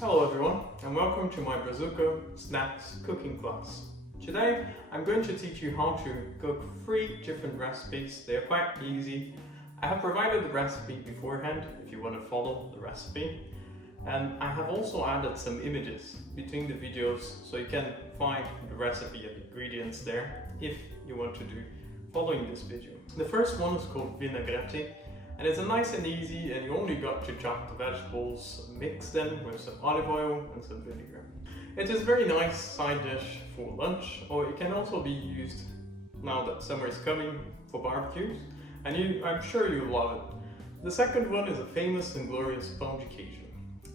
Hello everyone, and welcome to my Brazuka Snacks cooking class. Today I'm going to teach you how to cook 3 different recipes. They are quite easy. I have provided the recipe beforehand if you want to follow the recipe, and I have also added some images between the videos so you can find the recipe and the ingredients there if you want to do following this video. The first one is called vinaigrette. And it's a nice and easy, and you only got to chop the vegetables, mix them with some olive oil and some vinegar. It is a very nice side dish for lunch, or it can also be used now that summer is coming for barbecues, and I'm sure you love it. The second one is a famous and glorious pão de queijo.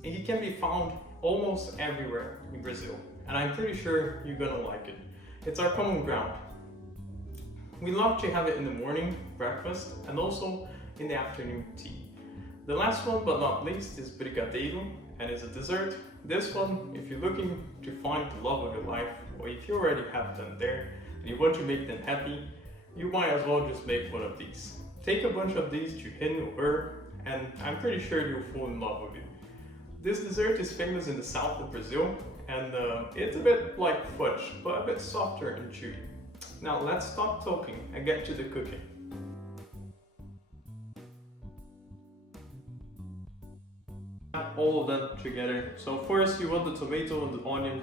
It can be found almost everywhere in Brazil, and I'm pretty sure you're gonna like it. It's our common ground. We love to have it in the morning, breakfast, and also in the afternoon tea. The last one but not least is brigadeiro, and it's a dessert. This one, if you're looking to find the love of your life, or if you already have them there and you want to make them happy, you might as well just make one of these. Take a bunch of these to him or her, and I'm pretty sure you'll fall in love with it. This dessert is famous in the south of Brazil, and it's a bit like fudge, but a bit softer and chewy. Now let's stop talking and get to the cooking. All of them together. So first you want the tomato and the onion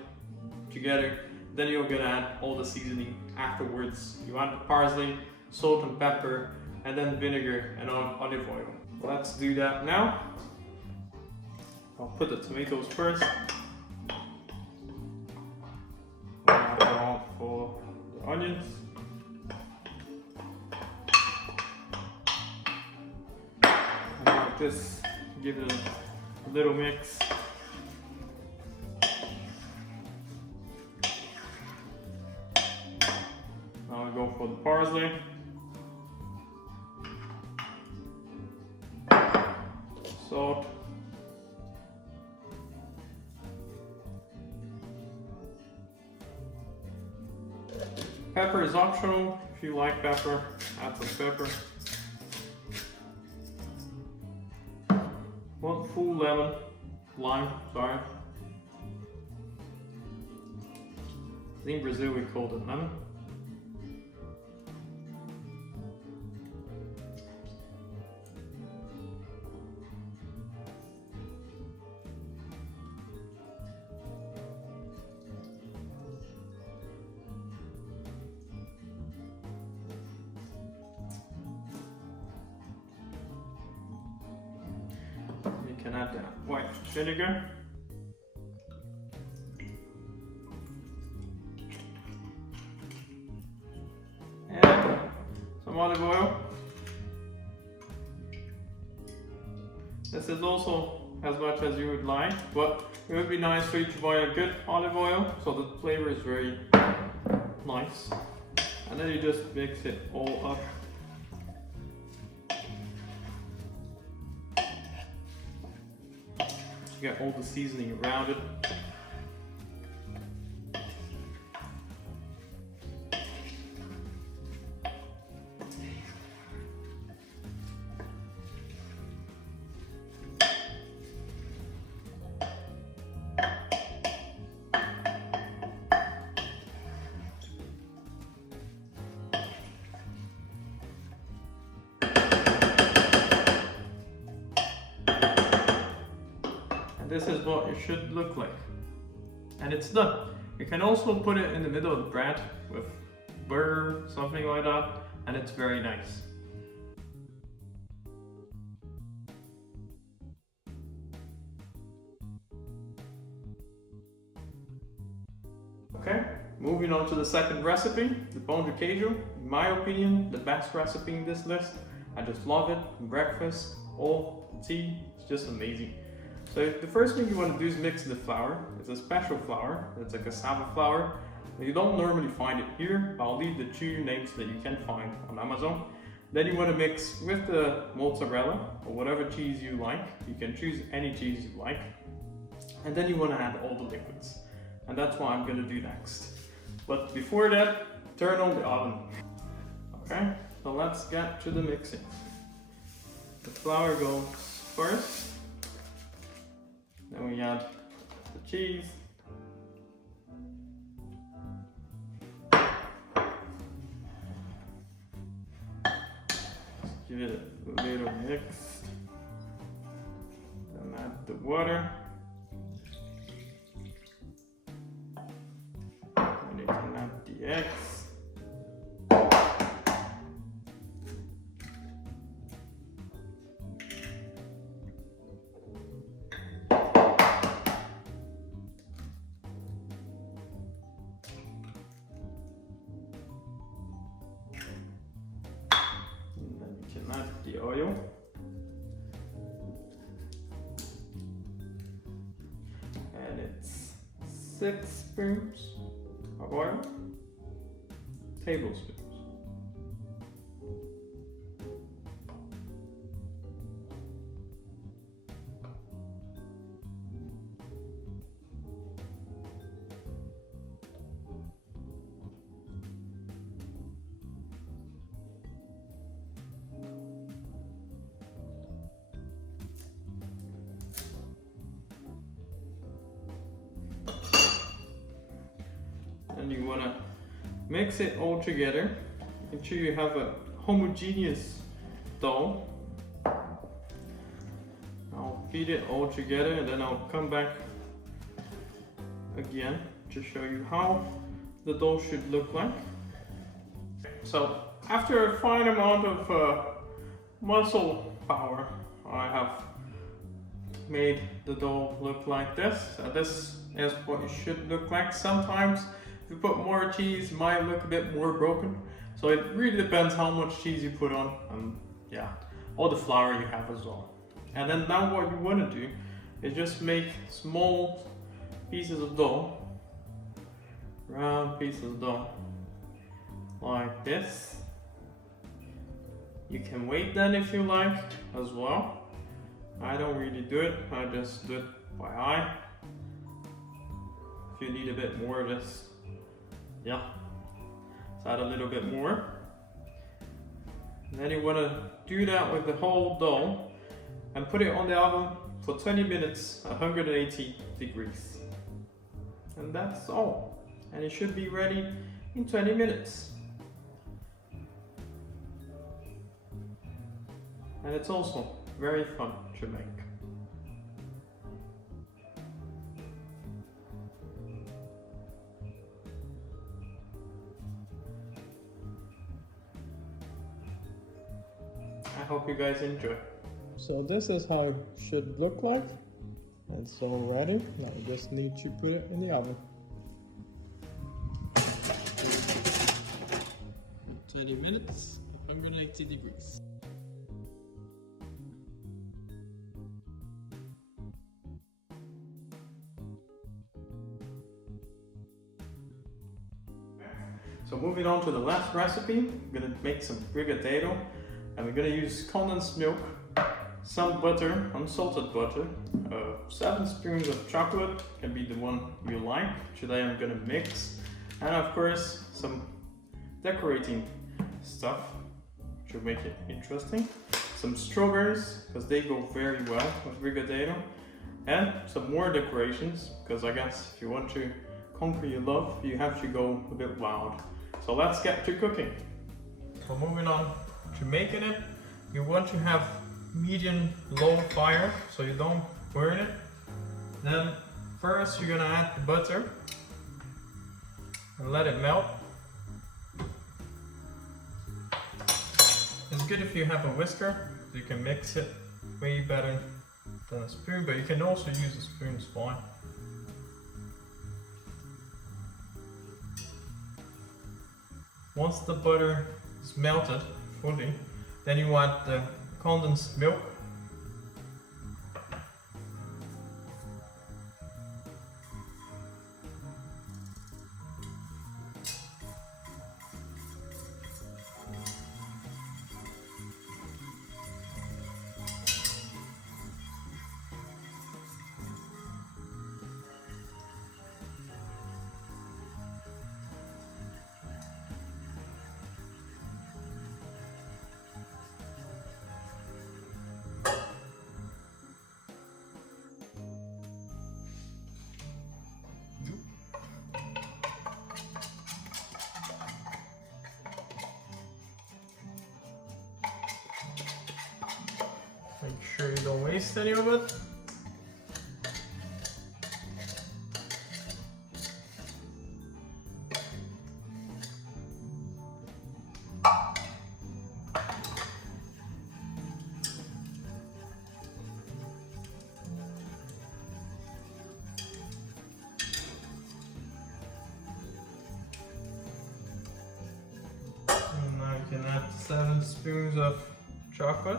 together, then you're gonna add all the seasoning afterwards. You add the parsley, salt and pepper, and then vinegar and olive oil. Let's do that now. I'll put the tomatoes first. For the onions. And I'll just give it a little mix. Now we go for the parsley. Salt. Pepper is optional. If you like pepper, add some pepper. 1 full lime, sorry. In Brazil we call it lemon. You can add that white vinegar. And some olive oil. This is also as much as you would like, but it would be nice for you to buy a good olive oil so the flavor is very nice. And then you just mix it all up. Get all the seasoning around it. This is what it should look like. And it's done. You can also put it in the middle of the bread with butter, something like that, and it's very nice. Okay, moving on to the second recipe, the pão de queijo. In my opinion, the best recipe in this list. I just love it. Breakfast, all tea, it's just amazing. So the first thing you want to do is mix the flour. It's a special flour. It's a cassava flour. You don't normally find it here. I'll leave the 2 names that you can find on Amazon. Then you want to mix with the mozzarella or whatever cheese you like. You can choose any cheese you like. And then you want to add all the liquids. And that's what I'm going to do next. But before that, turn on the oven. Okay, so let's get to the mixing. The flour goes first. Then we add the cheese. Give it a little mix. Then add the water. And you can add the eggs. Add the oil. And it's 6 spoons of oil, tablespoons. And you want to mix it all together. Make sure you have a homogeneous dough. I'll feed it all together and then I'll come back again to show you how the dough should look like. So after a fine amount of muscle power, I have made the dough look like this. This is what it should look like. Sometimes if you put more cheese, it might look a bit more broken. So it really depends how much cheese you put on, and yeah, all the flour you have as well. And then now what you want to do is just make small pieces of dough, round pieces of dough, like this. You can weight them if you like as well. I don't really do it, I just do it by eye. If you need a bit more, just let's add a little bit more. And then you want to do that with the whole dough and put it on the oven for 20 minutes, 180 degrees. And that's all. And it should be ready in 20 minutes. And it's also very fun to make. I hope you guys enjoy. So this is how it should look like. It's all ready. Now you just need to put it in the oven. 20 minutes, 180 degrees. So moving on to the last recipe, we're gonna make some brigadeiro. And we're gonna use condensed milk, some butter, unsalted butter, 7 spoons of chocolate, can be the one you like. Today I'm gonna mix, and of course some decorating stuff to make it interesting. Some strawberries, because they go very well with brigadeiro, and some more decorations, because I guess if you want to conquer your love, you have to go a bit wild. So let's get to cooking. So moving on to making it, you want to have medium low fire so you don't burn it. Then first you're gonna add the butter and let it melt. It's good if you have a whisker, you can mix it way better than a spoon, but you can also use a spoon, it's fine. Once the butter is melted fully, then you add the condensed milk. sure you don't waste any of it. And now you can add 7 spoons of chocolate.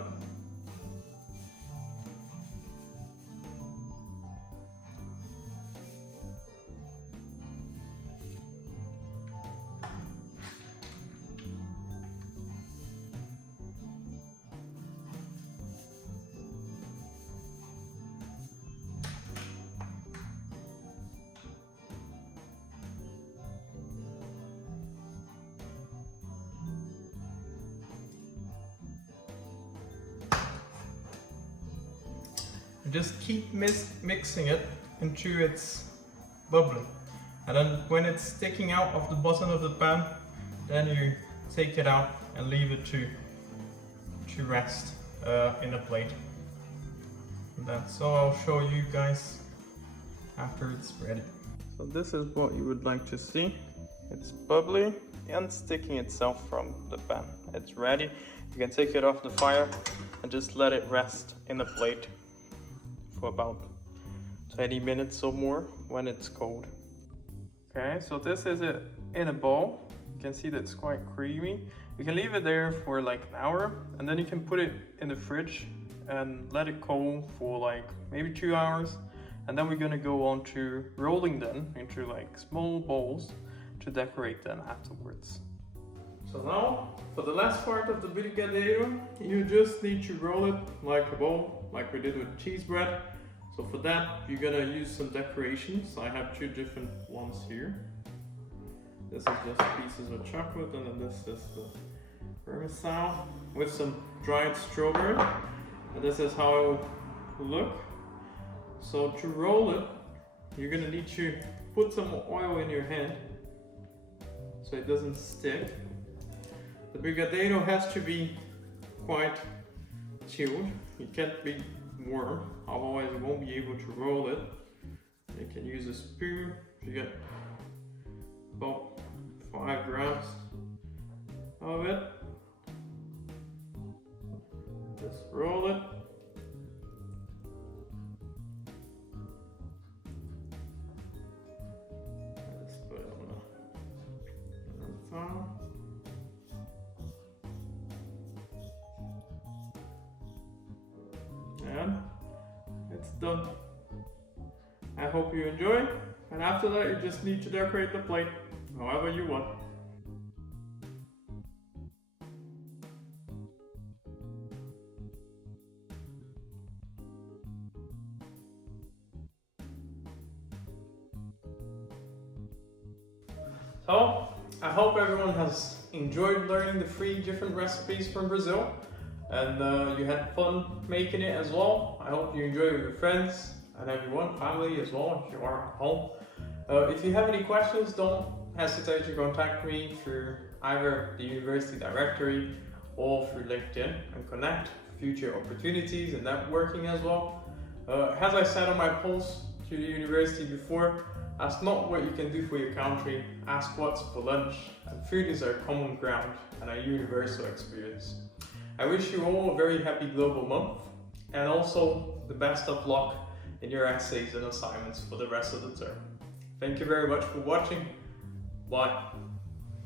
Just keep mixing it until it's bubbling, and then when it's sticking out of the bottom of the pan, then you take it out and leave it to rest in a plate. And that's all I'll show you guys after it's ready. So this is what you would like to see. It's bubbly and sticking itself from the pan. It's ready. You can take it off the fire and just let it rest in a plate for about 20 minutes or more when it's cold. Okay, so this is it in a bowl. You can see that it's quite creamy. You can leave it there for like an hour, and then you can put it in the fridge and let it cool for like maybe 2 hours. And then we're gonna go on to rolling them into like small balls to decorate them afterwards. So now, for the last part of the brigadeiro, you just need to roll it like a ball, like we did with cheese bread. So for that, you're gonna use some decorations. I have 2 different ones here. This is just pieces of chocolate, and then this is the vermicell with some dried strawberry. And this is how it will look. So to roll it, you're gonna need to put some oil in your hand so it doesn't stick. The brigadeiro has to be quite chilled. It can't be warm, otherwise you won't be able to roll it. You can use a spoon to get about 5 grams of it. Just roll it. Just put it on the top. And it's done. I hope you enjoy, and after that you just need to decorate the plate however you want. So, I hope everyone has enjoyed learning the 3 different recipes from Brazil, and you had fun making it as well. I hope you enjoy it with your friends and everyone, family as well, if you are at home. If you have any questions, don't hesitate to contact me through either the university directory or through LinkedIn and connect for future opportunities and networking as well. As I said on my post to the university before, ask not what you can do for your country, ask what's for lunch, and food is our common ground and our universal experience. I wish you all a very happy global month, and also the best of luck in your essays and assignments for the rest of the term. Thank you very much for watching. Bye.